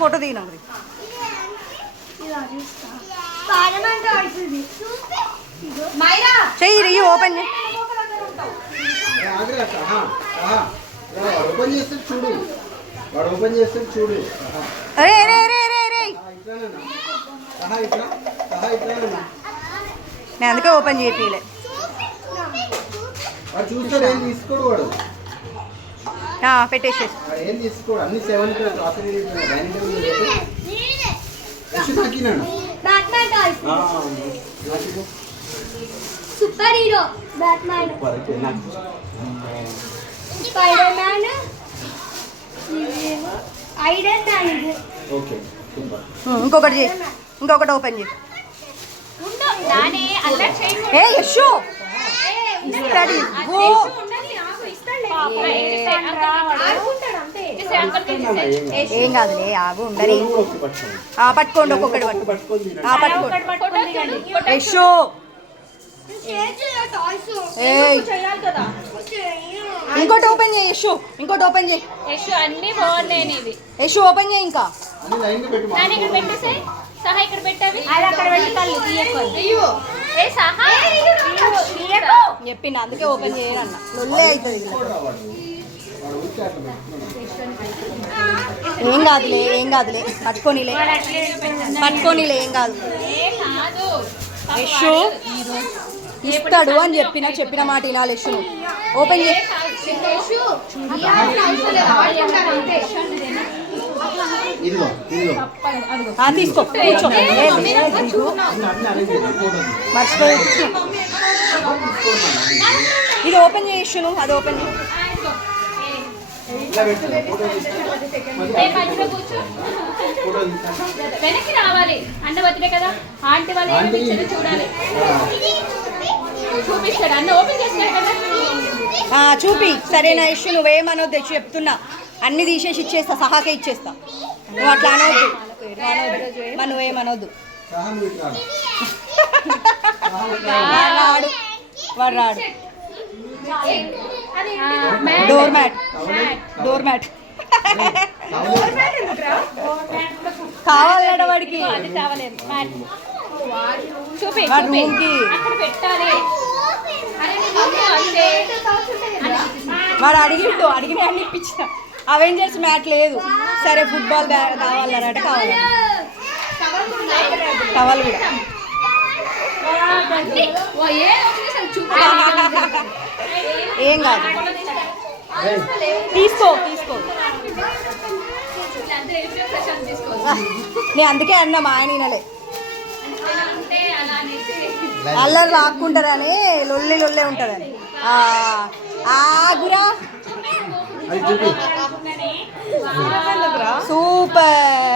Photo దిగినా మరి చెయ్యి open చేయి. అరే అరే అరే అరే అరే నేను అందుకే ఓపెన్ చేయలే. పెట్టేసేసి super hero Batman, spider man, iron man. Okay super. ఇంకొకటి చేయి, ఇంకొకటి ఓపెన్ చేయి. ఉండు నానే అల్లర్ చేయి. ఏ యశు స్టడీ గో. ఏం కాదులే ఆగు ఉండని. పట్టుకోండి ఒక్కొక్కటి పట్టుకోండి. యశు ఇంకోటి ఓపెన్ చేయి యశు, ఇంకోటి ఓపెన్ చేయి యశు. అన్ని బాగున్నాయి. యశు ఓపెన్ చేయి. ఇంకా ఇక్కడ పెట్టేసే సహా, ఇక్కడ పెట్టావి అక్కడ పెట్టి కళ్ళు తీయకు. ఏ సహా చెప్పిన అందుకే ఓపెన్ చేయను లొల్లే అవుతుంది. ఏం కాదులే ఏం కాదులే పట్టుకోనిలే ఏం కాదు. యశు ఇస్తాడు అని చెప్పిన మాట వినాలి. యశు ఓపెన్ చేయి. తీసుకో కూర్చో. మర్చిపోయి ఇది ఓపెన్ చేయొచ్చు నువ్వు. అది ఓపెన్ చేయి. వెనక్కి రావాలి. అన్న బర్త్డే కదా, ఆంటీ వాళ్ళు చూడాలి. చూపిస్తాడు అన్న ఓపెన్ చేస్తాడు కదా. చూపి. సరేనా ఇష్యూ నువ్వేమనొద్దు తెచ్చి చెప్తున్నా. అన్ని తీసేసి ఇచ్చేస్తా, సహాకే ఇచ్చేస్తా. నువ్వు అట్లా అనవద్దు, మరి నువ్వేమనొద్దు. వాడు రాడు. డోర్ మ్యాట్ కావాలి వాడికి. వాడు అడిగిన అన్ని ఇప్పించిన. అవెంజర్స్ మ్యాట్ లేదు. సరే ఫుట్బాల్ బ్యాట్ కావాలన్నట్టు కావాలి. టవల్ కూడా ఏం కాదు. తీసుకో నేను అందుకే అన్నా మా ఆయన వినలే. అల్లరి లాక్కుంటారని లొల్లే ఉంటుందని. ఆగురా సూపర్.